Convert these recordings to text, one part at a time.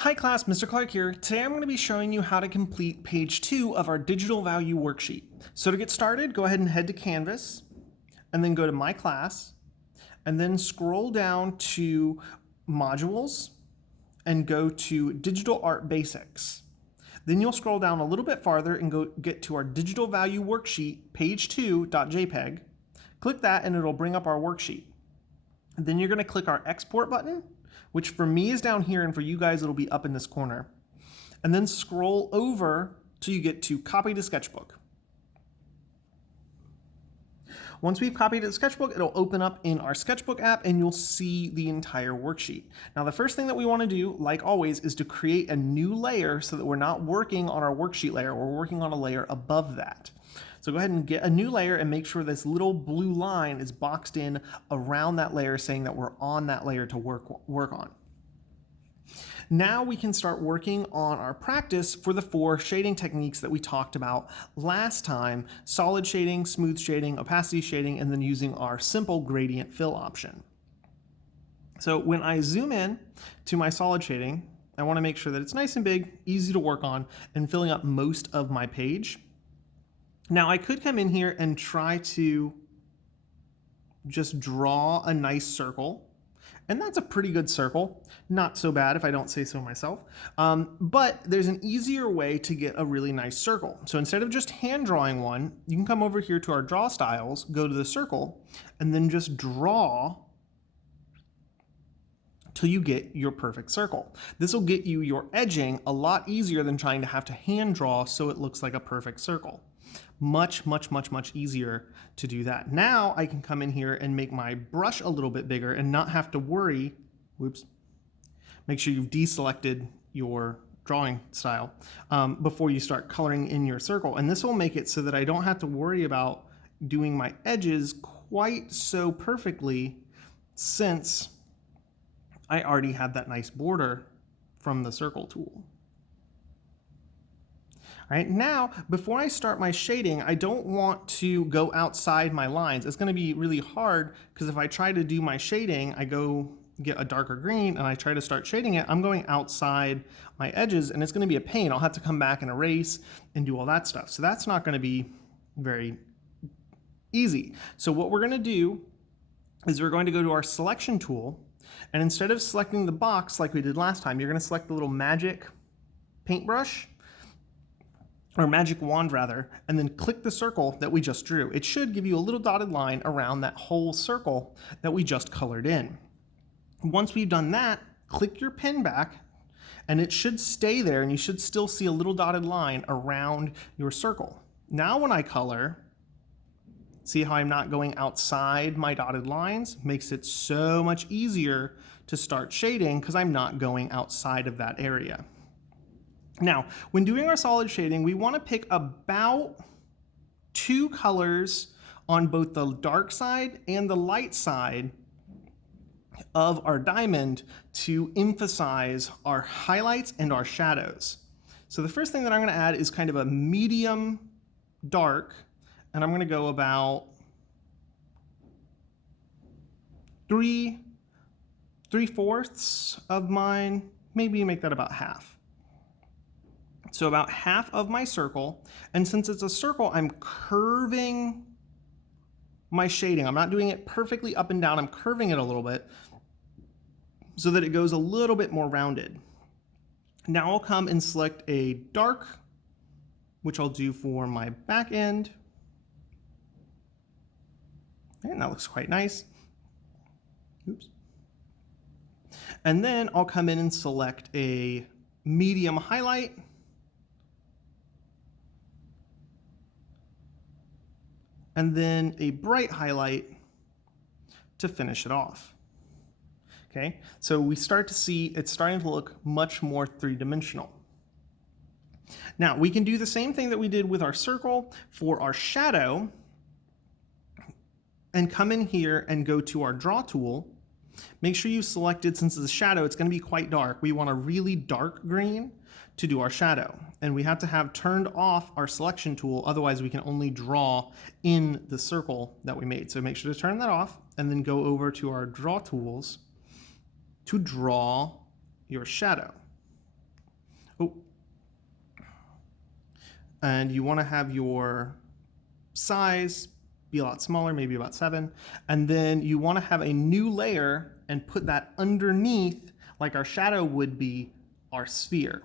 Hi class, Mr. Clark here. Today I'm going to be showing you how to complete page 2 of our digital value worksheet. So to get started, go ahead and head to Canvas and then go to My Class and then scroll down to Modules and go to Digital Art Basics. Then you'll scroll down a little bit farther and go get to our digital value worksheet page2.jpg. Click that and it'll bring up our worksheet. And then you're going to click our export button, which for me is down here and for you guys it'll be up in this corner. And then scroll over till you get to copy to sketchbook. Once we've copied to the sketchbook, it'll open up in our sketchbook app and you'll see the entire worksheet. Now the first thing that we want to do, like always, is to create a new layer so that we're not working on our worksheet layer, we're working on a layer above that. So go ahead and get a new layer and make sure this little blue line is boxed in around that layer saying that we're on that layer to work on. Now we can start working on our practice for the 4 shading techniques that we talked about last time: solid shading, smooth shading, opacity shading, and then using our simple gradient fill option. So when I zoom in to my solid shading, I want to make sure that it's nice and big, easy to work on, and filling up most of my page. Now I could come in here and try to just draw a nice circle, and that's a pretty good circle. Not so bad if I don't say so myself. But there's an easier way to get a really nice circle. So instead of just hand drawing one, you can come over here to our draw styles, go to the circle, and then just draw till you get your perfect circle. This will get you your edging a lot easier than trying to have to hand draw so it looks like a perfect circle. Much easier to do that. Now I can come in here and make my brush a little bit bigger and not have to worry. Whoops. Make sure you've deselected your drawing style before you start coloring in your circle. And this will make it so that I don't have to worry about doing my edges quite so perfectly, since I already have that nice border from the circle tool. All right, now, before I start my shading, I don't want to go outside my lines. It's going to be really hard because if I try to do my shading, I go get a darker green and I try to start shading it, I'm going outside my edges and it's going to be a pain. I'll have to come back and erase and do all that stuff. So that's not going to be very easy. So what we're going to do is we're going to go to our selection tool, and instead of selecting the box like we did last time, you're going to select the little magic paintbrush, or magic wand rather, and then click the circle that we just drew. It should give you a little dotted line around that whole circle that we just colored in. Once we've done that, click your pen back and it should stay there and you should still see a little dotted line around your circle. Now when I color, see how I'm not going outside my dotted lines? Makes it so much easier to start shading because I'm not going outside of that area. Now, when doing our solid shading, we want to pick about 2 colors on both the dark side and the light side of our diamond to emphasize our highlights and our shadows. So the first thing that I'm going to add is kind of a medium dark, and I'm going to go about 3/4 of mine, maybe make that about half. So about half of my circle, and since it's a circle, I'm curving my shading. I'm not doing it perfectly up and down, I'm curving it a little bit so that it goes a little bit more rounded. Now I'll come and select a dark, which I'll do for my back end. And that looks quite nice. Oops. And then I'll come in and select a medium highlight. And then a bright highlight to finish it off. Okay, so we start to see it's starting to look much more 3-dimensional. Now we can do the same thing that we did with our circle for our shadow and come in here and go to our draw tool. Make sure you've selected, since it's a shadow, it's going to be quite dark. We want a really dark green to do our shadow. And we have to have turned off our selection tool, otherwise we can only draw in the circle that we made. So make sure to turn that off and then go over to our draw tools to draw your shadow. Oh. And you want to have your size be a lot smaller, maybe about 7. And then you want to have a new layer and put that underneath, like our shadow would be, our sphere.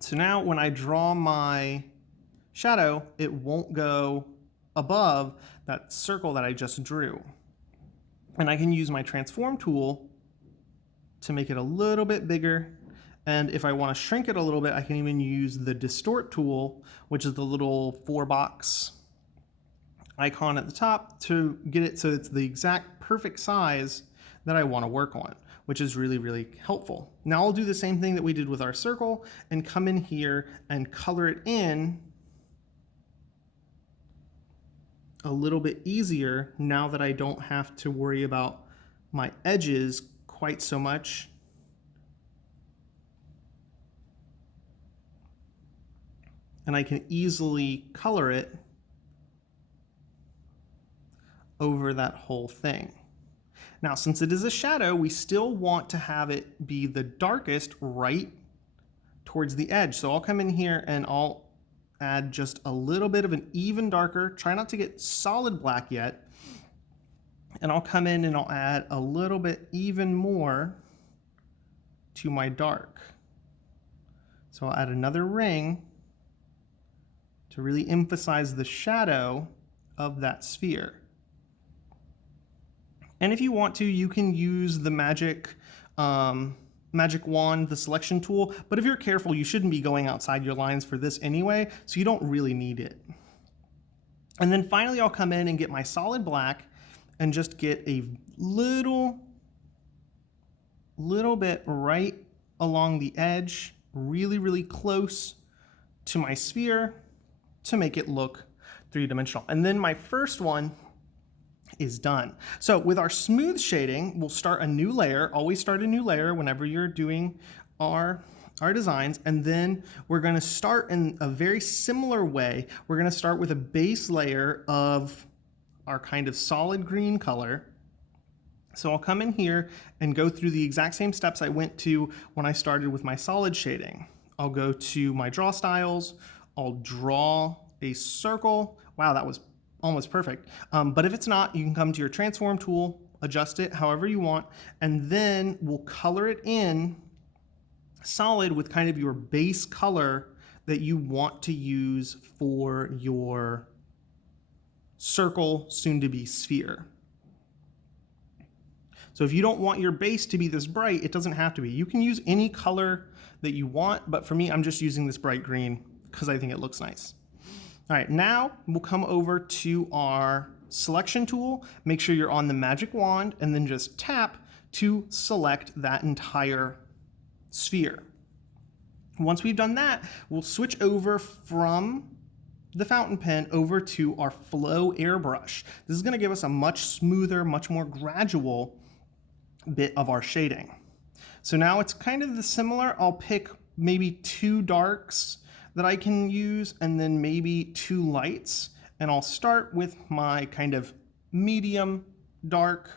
So now when I draw my shadow, it won't go above that circle that I just drew. And I can use my transform tool to make it a little bit bigger. And if I want to shrink it a little bit, I can even use the distort tool, which is the little 4-box icon at the top, to get it so it's the exact perfect size that I want to work on, which is really, really helpful. Now I'll do the same thing that we did with our circle and come in here and color it in a little bit easier now that I don't have to worry about my edges quite so much. And I can easily color it over that whole thing. Now, since it is a shadow, we still want to have it be the darkest right towards the edge. So I'll come in here and I'll add just a little bit of an even darker, try not to get solid black yet. And I'll come in and I'll add a little bit even more to my dark. So I'll add another ring to really emphasize the shadow of that sphere. And if you want to, you can use the magic wand, the selection tool, but if you're careful, you shouldn't be going outside your lines for this anyway, so you don't really need it. And then finally, I'll come in and get my solid black and just get a little bit right along the edge, really, really close to my sphere to make it look three-dimensional. And then my first one is done. So with our smooth shading, we'll start a new layer. Always start a new layer whenever you're doing our designs. And then we're going to start in a very similar way. We're going to start with a base layer of our kind of solid green color. So I'll come in here and go through the exact same steps I went to when I started with my solid shading. I'll go to my draw styles. I'll draw a circle. Wow, that was almost perfect. But if it's not, you can come to your transform tool, adjust it however you want, and then we'll color it in solid with kind of your base color that you want to use for your circle, soon to be sphere. So if you don't want your base to be this bright, it doesn't have to be. You can use any color that you want, but for me, I'm just using this bright green because I think it looks nice. All right, now we'll come over to our selection tool. Make sure you're on the magic wand and then just tap to select that entire sphere. Once we've done that, we'll switch over from the fountain pen over to our flow airbrush. This is going to give us a much smoother, much more gradual bit of our shading. So now it's kind of the similar. I'll pick maybe 2 darks that I can use and then maybe 2 lights. And I'll start with my kind of medium dark.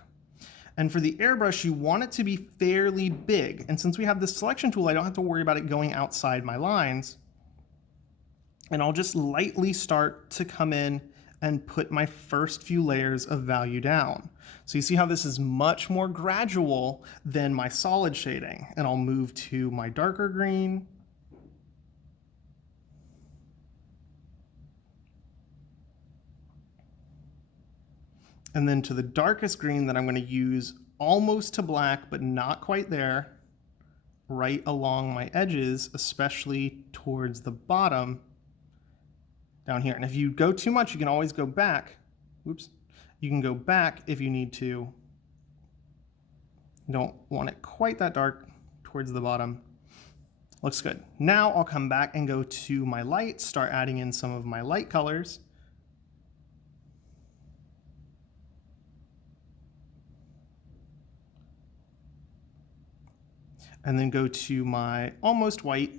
And for the airbrush, you want it to be fairly big. And since we have this selection tool, I don't have to worry about it going outside my lines. And I'll just lightly start to come in and put my first few layers of value down. So you see how this is much more gradual than my solid shading. And I'll move to my darker green. And then to the darkest green that I'm going to use almost to black, but not quite there, right along my edges, especially towards the bottom down here. And if you go too much, you can always go back. Oops. You can go back if you need to. You don't want it quite that dark towards the bottom. Looks good. Now I'll come back and go to my light, start adding in some of my light colors. And then go to my almost white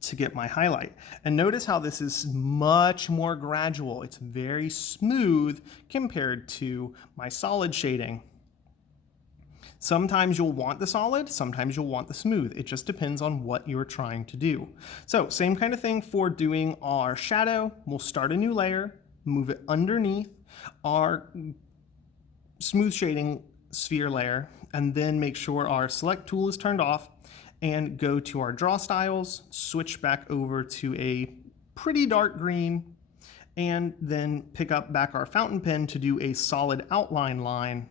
to get my highlight. And notice how this is much more gradual. It's very smooth compared to my solid shading. Sometimes you'll want the solid, sometimes you'll want the smooth. It just depends on what you're trying to do. So same kind of thing for doing our shadow. We'll start a new layer, move it underneath our smooth shading sphere layer, and then make sure our select tool is turned off and go to our draw styles, switch back over to a pretty dark green, and then pick up back our fountain pen to do a solid outline line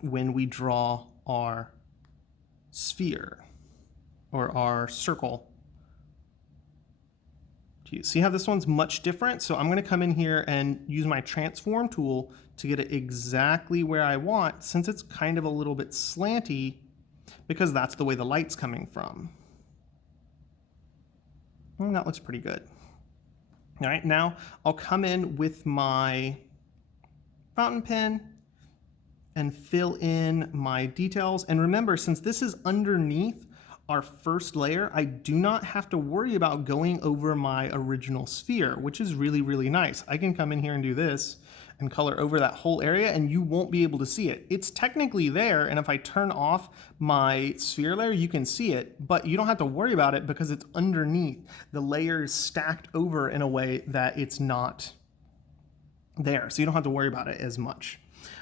when we draw our sphere or our circle. Do you see how this one's much different? So I'm going to come in here and use my transform tool to get it exactly where I want, since it's kind of a little bit slanty because that's the way the light's coming from. And that looks pretty good. All right, now I'll come in with my fountain pen and fill in my details. And remember, since this is underneath our first layer, I do not have to worry about going over my original sphere, which is really, really nice. I can come in here and do this and color over that whole area and you won't be able to see it. It's technically there, and if I turn off my sphere layer, you can see it, but you don't have to worry about it because it's underneath. The layer is stacked over in a way that it's not there, so you don't have to worry about it as much.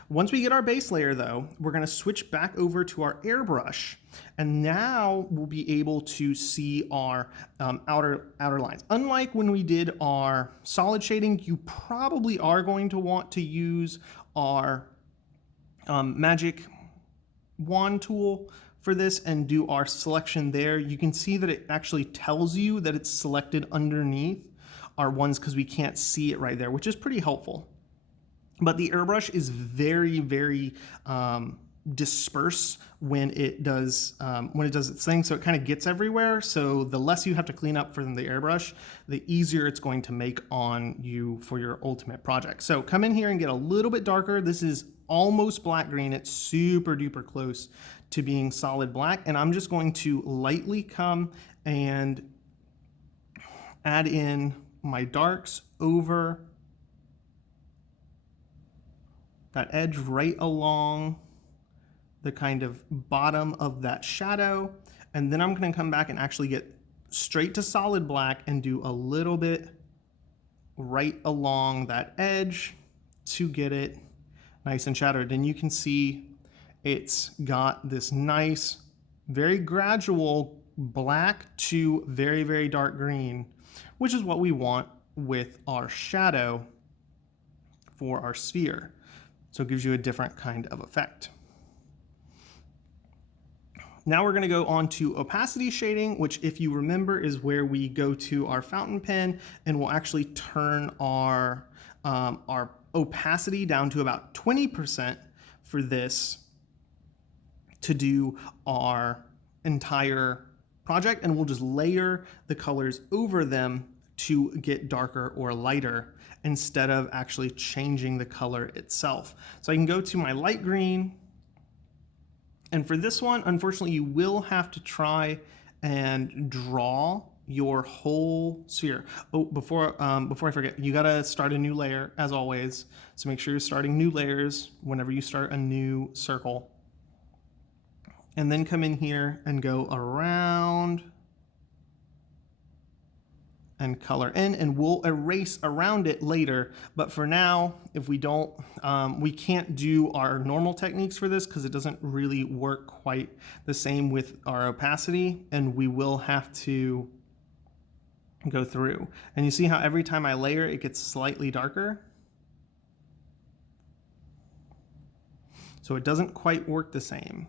Once we get our base layer though, we're going to switch back over to our airbrush, and now we'll be able to see our outer lines. Unlike when we did our solid shading, you probably are going to want to use our magic wand tool for this and do our selection there. You can see that it actually tells you that it's selected underneath our ones because we can't see it right there, which is pretty helpful. But the airbrush is very, very dispersed when it does its thing, so it kind of gets everywhere. So the less you have to clean up from the airbrush, the easier it's going to make on you for your ultimate project. So come in here and get a little bit darker. This is almost black green. It's super duper close to being solid black, and I'm just going to lightly come and add in my darks over that edge right along the kind of bottom of that shadow. And then I'm going to come back and actually get straight to solid black and do a little bit right along that edge to get it nice and shadowed. And you can see it's got this nice, very gradual black to very, very dark green, which is what we want with our shadow for our sphere. So it gives you a different kind of effect. Now we're going to go on to opacity shading, which, if you remember, is where we go to our fountain pen and we'll actually turn our opacity down to about 20% for this to do our entire project, and we'll just layer the colors over them to get darker or lighter instead of actually changing the color itself. So I can go to my light green, and for this one, unfortunately, you will have to try and draw your whole sphere. Oh, before I forget, you gotta start a new layer as always. So make sure you're starting new layers whenever you start a new circle. And then come in here and go around and color in, and we'll erase around it later. But for now, if we don't, we can't do our normal techniques for this because it doesn't really work quite the same with our opacity, and we will have to go through. And you see how every time I layer, it gets slightly darker. So it doesn't quite work the same.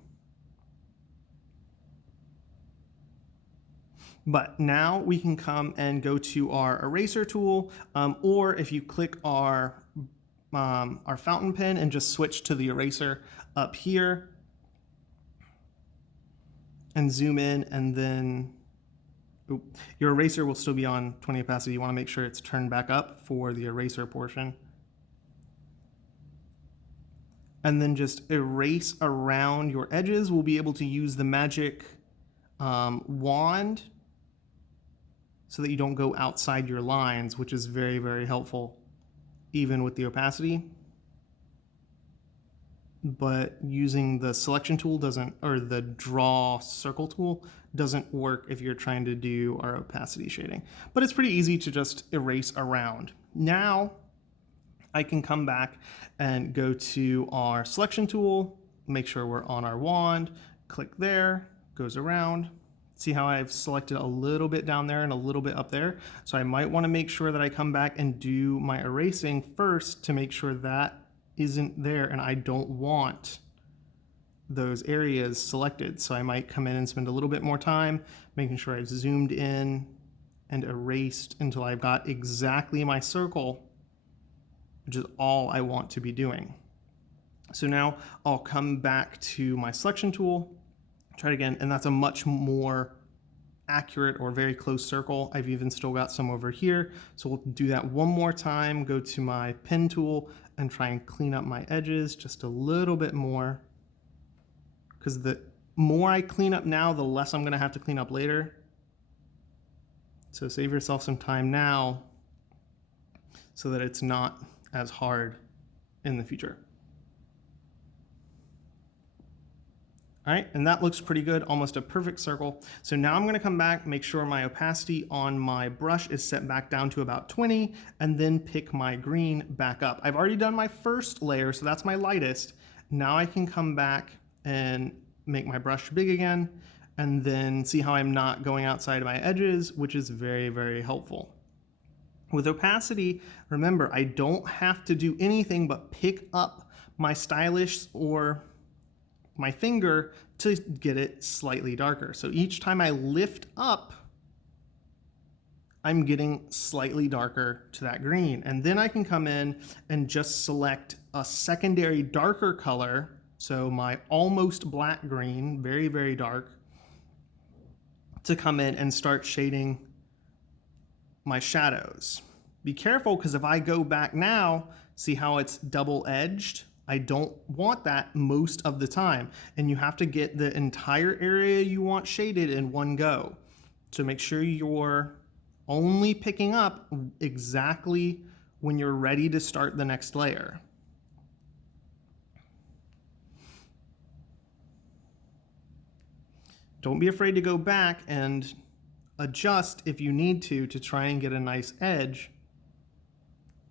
But now we can come and go to our eraser tool, or if you click our fountain pen and just switch to the eraser up here and zoom in, and then your eraser will still be on 20 opacity. You want to make sure it's turned back up for the eraser portion. And then just erase around your edges. We'll be able to use the magic wand so that you don't go outside your lines, which is very, very helpful, even with the opacity. but using the selection tool doesn't, or the draw circle tool doesn't work if you're trying to do our opacity shading. But it's pretty easy to just erase around. Now I can come back and go to our selection tool, make sure we're on our wand, click there, goes around. See how I've selected a little bit down there and a little bit up there? So I might want to make sure that I come back and do my erasing first to make sure that isn't there and I don't want those areas selected. So I might come in and spend a little bit more time making sure I've zoomed in and erased until I've got exactly my circle, which is all I want to be doing. So now I'll come back to my selection tool, try it again, and that's a much more accurate or very close circle. I've even still got some over here. So we'll do that one more time, go to my pen tool and try and clean up my edges just a little bit more. Because the more I clean up now, the less I'm gonna have to clean up later. So save yourself some time now so that it's not as hard in the future. All right, and that looks pretty good, almost a perfect circle. So now I'm gonna come back, make sure my opacity on my brush is set back down to about 20, and then pick my green back up. I've already done my first layer, so that's my lightest. Now I can come back and make my brush big again, and then see how I'm not going outside of my edges, which is very, very helpful. With opacity, remember, I don't have to do anything but pick up my stylish or my finger to get it slightly darker. So each time I lift up, I'm getting slightly darker to that green. And then I can come in and just select a secondary darker color. So my almost black green, very, very dark, to come in and start shading my shadows. Be careful, because if I go back now, see how it's double-edged? I don't want that most of the time. And you have to get the entire area you want shaded in one go. So make sure you're only picking up exactly when you're ready to start the next layer. Don't be afraid to go back and adjust if you need to try and get a nice edge,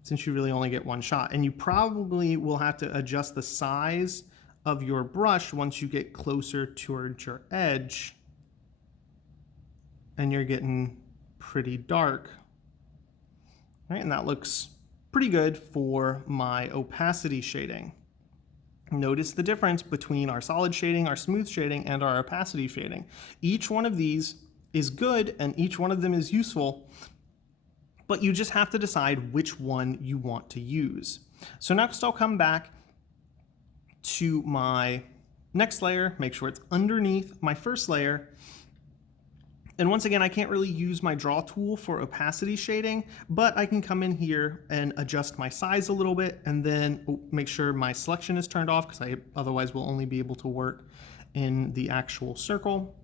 since you really only get one shot. And you probably will have to adjust the size of your brush once you get closer towards your edge and you're getting pretty dark. All right, and that looks pretty good for my opacity shading. Notice the difference between our solid shading, our smooth shading, and our opacity shading. Each one of these is good and each one of them is useful, but you just have to decide which one you want to use. So next I'll come back to my next layer, make sure it's underneath my first layer. And once again, I can't really use my draw tool for opacity shading, but I can come in here and adjust my size a little bit and then make sure my selection is turned off, because I otherwise will only be able to work in the actual circle.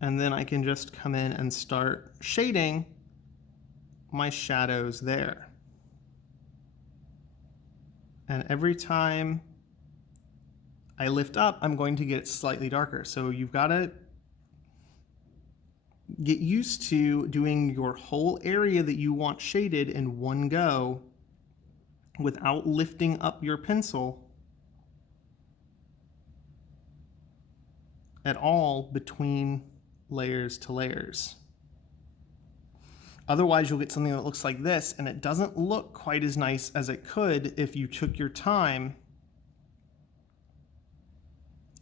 And then I can just come in and start shading my shadows there. And every time I lift up, I'm going to get it slightly darker. So you've got to get used to doing your whole area that you want shaded in one go without lifting up your pencil at all between layers to layers. Otherwise, you'll get something that looks like this, and it doesn't look quite as nice as it could if you took your time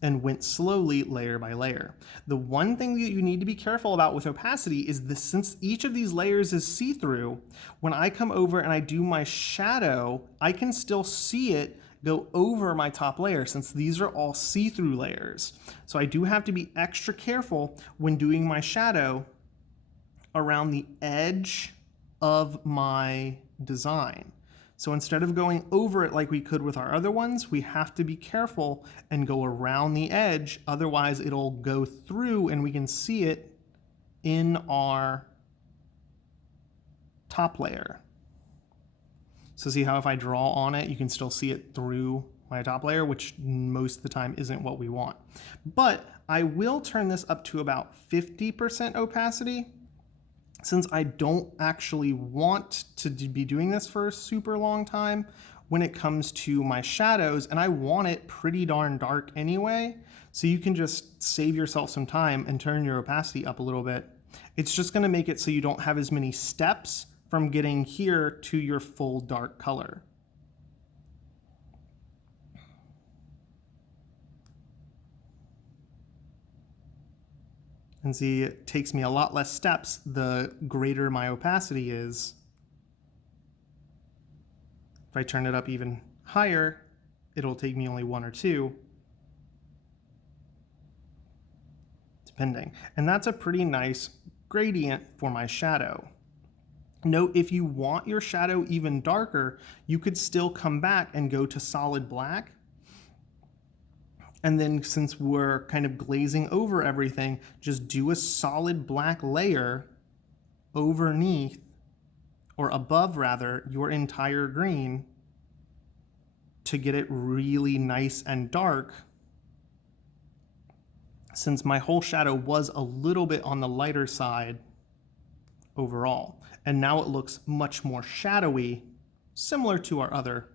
and went slowly layer by layer. The one thing that you need to be careful about with opacity is that since each of these layers is see-through, when I come over and I do my shadow, I can still see it go over my top layer, since these are all see-through layers. So I do have to be extra careful when doing my shadow around the edge of my design. So instead of going over it like we could with our other ones, we have to be careful and go around the edge, otherwise it'll go through and we can see it in our top layer. So see how if I draw on it, you can still see it through my top layer, which most of the time isn't what we want. But I will turn this up to about 50% opacity, since I don't actually want to be doing this for a super long time when it comes to my shadows, and I want it pretty darn dark anyway. So you can just save yourself some time and turn your opacity up a little bit. It's just gonna make it so you don't have as many steps from getting here to your full dark color. And see, it takes me a lot less steps the greater my opacity is. If I turn it up even higher, it'll take me only 1 or 2, depending. And that's a pretty nice gradient for my shadow. Note, if you want your shadow even darker, you could still come back and go to solid black. And then since we're kind of glazing over everything, just do a solid black layer underneath, or above rather, your entire green to get it really nice and dark, since my whole shadow was a little bit on the lighter side overall. And now it looks much more shadowy, similar to our other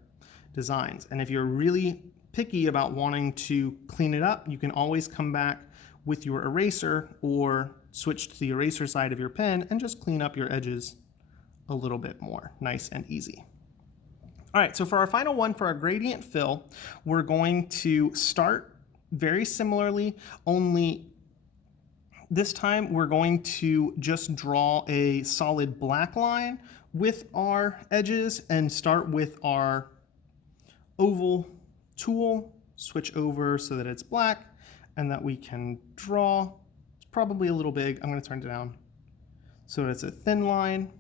designs. And if you're really picky about wanting to clean it up, you can always come back with your eraser or switch to the eraser side of your pen and just clean up your edges a little bit more, nice and easy. All right, so for our final one, for our gradient fill, we're going to start very similarly, only this time we're going to just draw a solid black line with our edges and start with our oval tool, switch over so that it's black and that we can draw. It's probably a little big. I'm going to turn it down so that it's a thin line.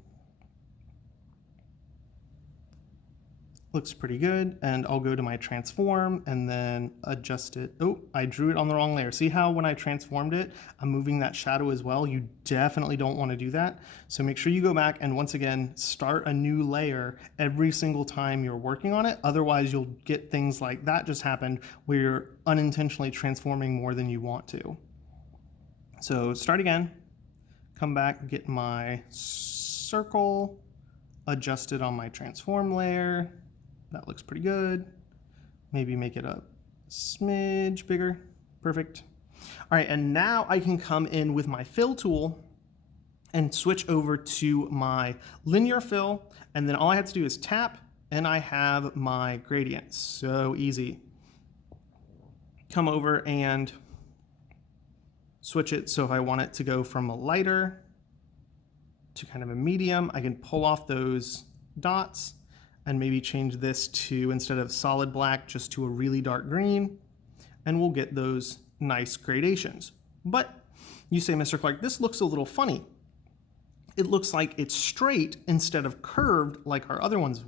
Looks pretty good. And I'll go to my transform and then adjust it. Oh, I drew it on the wrong layer. See how when I transformed it, I'm moving that shadow as well? You definitely don't want to do that. So make sure you go back and once again, start a new layer every single time you're working on it. Otherwise you'll get things like that just happened where you're unintentionally transforming more than you want to. So start again, come back, get my circle, adjust it on my transform layer. That looks pretty good. Maybe make it a smidge bigger. Perfect. All right, and now I can come in with my fill tool and switch over to my linear fill, and then all I have to do is tap, and I have my gradient. So easy. Come over and switch it, so if I want it to go from a lighter to kind of a medium, I can pull off those dots and maybe change this to, instead of solid black, just to a really dark green, and we'll get those nice gradations. But you say, Mr. Clark, this looks a little funny. It looks like it's straight instead of curved like our other ones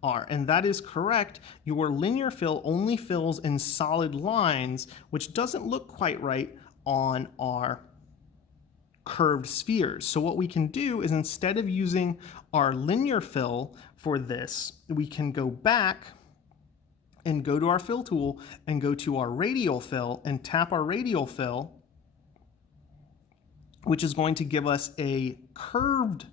are, and that is correct. Your linear fill only fills in solid lines, which doesn't look quite right on our curved spheres. So what we can do is, instead of using our linear fill for this, we can go back and go to our fill tool and go to our radial fill and tap our radial fill, which is going to give us a curved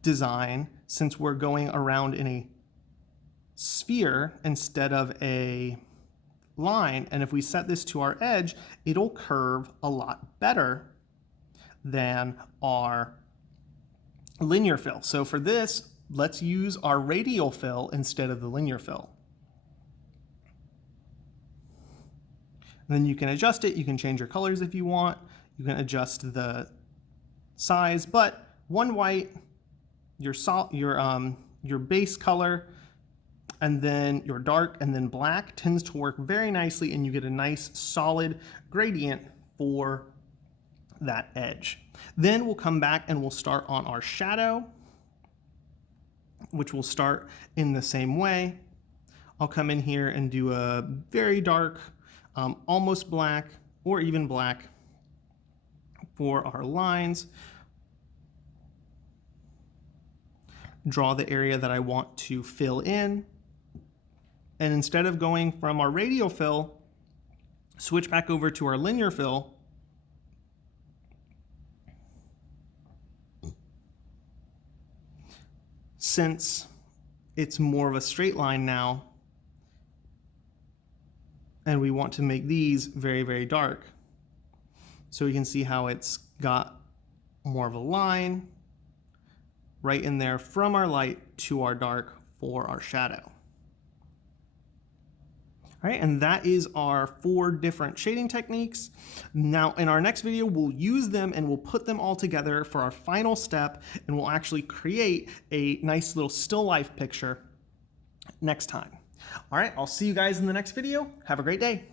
design, since we're going around in a sphere instead of a line. And if we set this to our edge, it'll curve a lot better than our linear fill. So for this, let's use our radial fill instead of the linear fill. And then you can adjust it. You can change your colors if you want. You can adjust the size, but one white, your base color, and then your dark, and then black tends to work very nicely, and you get a nice solid gradient for that edge. Then we'll come back and we'll start on our shadow, which will start in the same way. I'll come in here and do a very dark, almost black or even black for our lines. draw the area that I want to fill in. And instead of going from our radial fill, switch back over to our linear fill. Since it's more of a straight line now, and we want to make these very, very dark. So you can see how it's got more of a line right in there from our light to our dark for our shadow. All right, and that is our 4 different shading techniques. Now in our next video, we'll use them and we'll put them all together for our final step, and we'll actually create a nice little still life picture next time. All right, I'll see you guys in the next video. Have a great day.